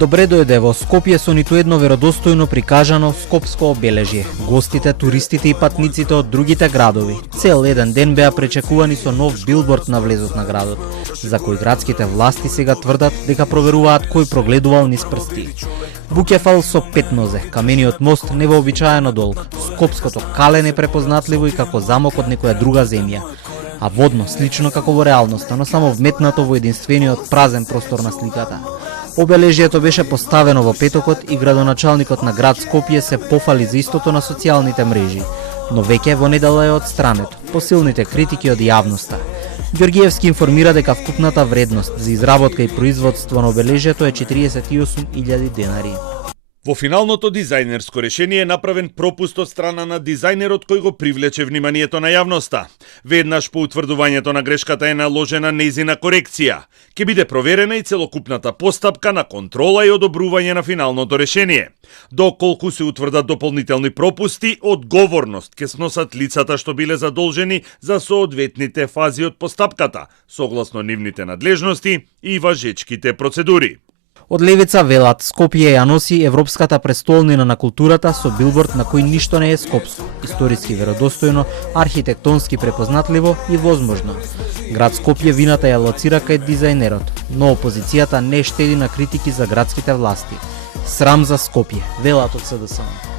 Добре дојде во Скопје со ниту едно веродостојно прикажано скопско обележје. Гостите, туристите и патниците од другите градови цел еден ден беа пречекувани со нов билборд на влезот на градот, за кој градските власти сега тврдат дека проверуваат кој прогледувал низ прсти. Букефал со 5 нозе, камениот мост невообичаено долг, скопското кале непрепознатливо и како замок од некоја друга земја, а водно слично како во реалноста, но само вметнато во единствениот празен простор на сликата. Обележјето беше поставено во петокот и градоначалникот на град Скопје се пофали за истото на социјалните мрежи, но веќе во недела е отстрането по силните критики од јавноста. Ѓоргиевски информира дека вкупната вредност за изработка и производство на обележјето е 48.000 денари. Во финалното дизајнерско решение е направен пропуст од страна на дизајнерот кој го привлече вниманието на јавноста. Веднаш по утврдувањето на грешката е наложена нејзина корекција. Ке биде проверена и целокупната постапка на контрола и одобрување на финалното решение. Доколку се утврдат дополнителни пропусти, одговорност ке сносат лицата што биле задолжени за соодветните фази од постапката, согласно нивните надлежности и важечките процедури. Од левица велат, Скопје ја носи европската престолнина на културата со билборд на кој ништо не е скопско, историски веродостојно, архитектонски препознатливо и возможно. Град Скопје вината ја лоцира кај дизајнерот, но опозицијата не штеди на критики за градските власти. Срам за Скопје, велат од СДСМ.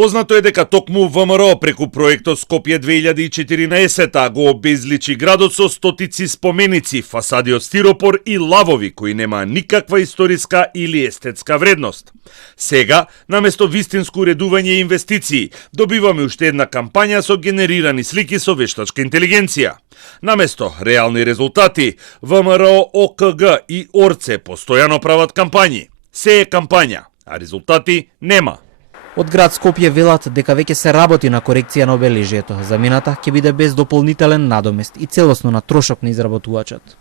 Познато е дека токму ВМРО преку проектот Скопје 2014 го обезличи градот со стотици споменици, фасади од стиропор и лавови кои нема никаква историска или естетска вредност. Сега, наместо вистинско уредување и инвестиции, добиваме уште една кампања со генерирани слики со вештачка интелигенција. Наместо реални резултати, ВМРО, ОКГ и ОРЦЕ постојано прават кампањи. Се е кампања, а резултати нема. Од град Скопје велат дека веќе се работи на корекција на обележјето. Замената ќе биде без дополнителен надомест и целосно на трошок на изработувачот.